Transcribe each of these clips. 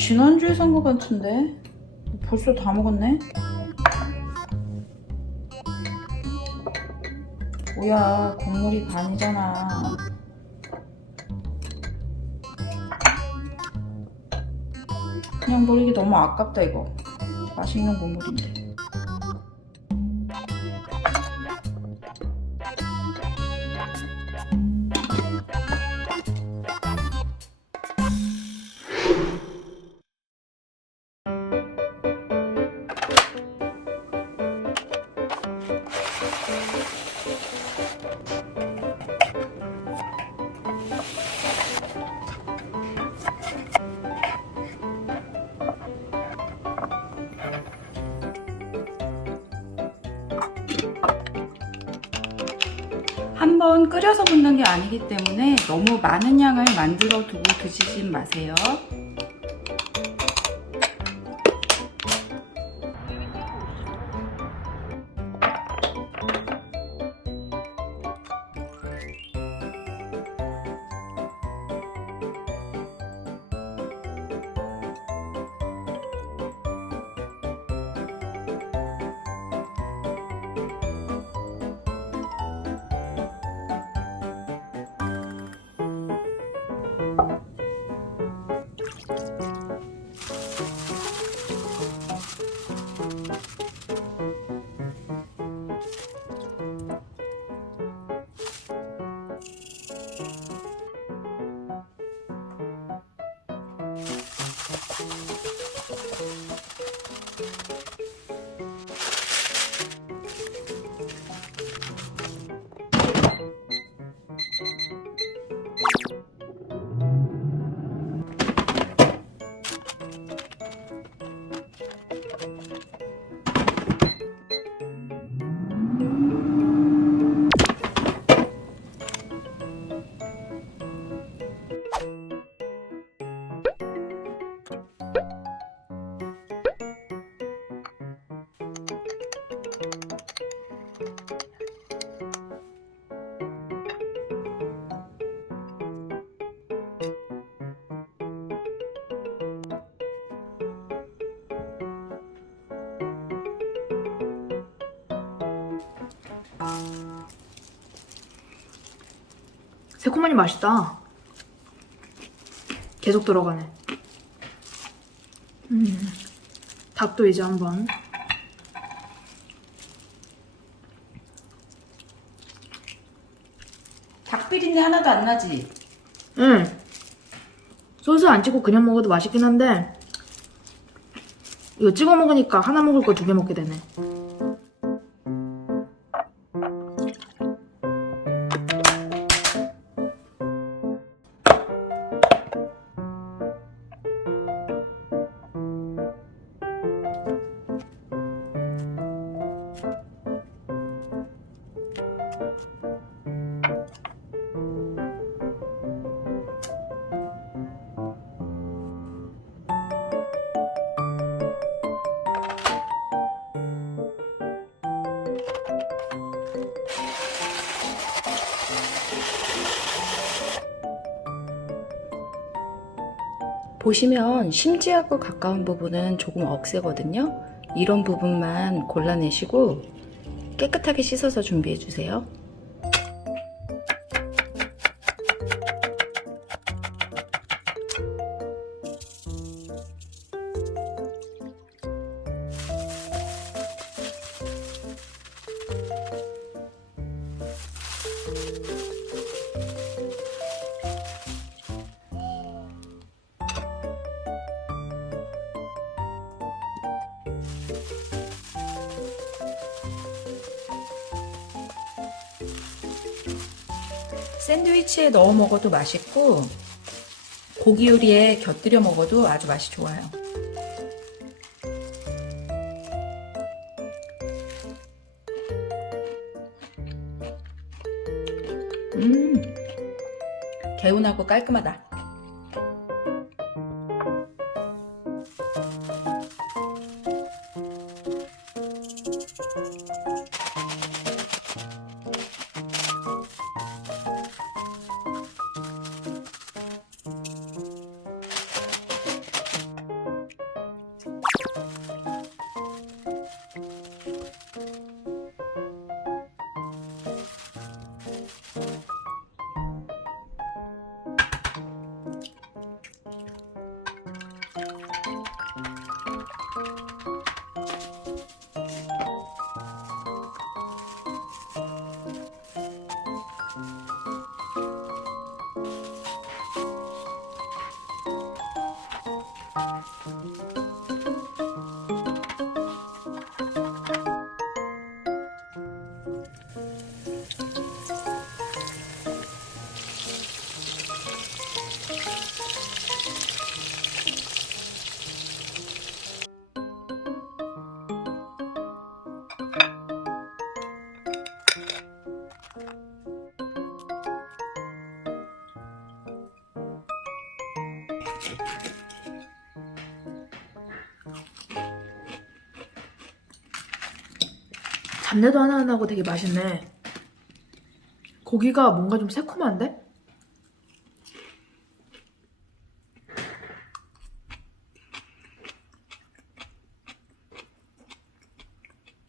지난주에 산거 같은데? 벌써 다 먹었네? 뭐야 국물이 반이잖아. 그냥 버리기 너무 아깝다 이거. 맛있는 국물인데 끓여서 붓는 게 아니기 때문에 너무 많은 양을 만들어 두고 드시진 마세요. 새콤하니 맛있다. 계속 들어가네. 음, 닭도 이제 한번. 닭 비린내 하나도 안 나지? 음, 소스 안 찍고 그냥 먹어도 맛있긴 한데 이거 찍어 먹으니까 하나 먹을 거 두 개 먹게 되네. 보시면 심지하고 가까운 부분은 조금 억세거든요. 이런 부분만 골라내시고 깨끗하게 씻어서 준비해 주세요. 샌드위치에 넣어 먹어도 맛있고 고기 요리에 곁들여 먹어도 아주 맛이 좋아요. 음, 개운하고 깔끔하다. 잡내도 하나 안 나고 되게 맛있네. 고기가 뭔가 좀 새콤한데?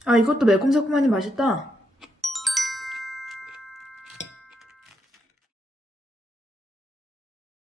아, 이것도 매콤새콤하니 맛있다.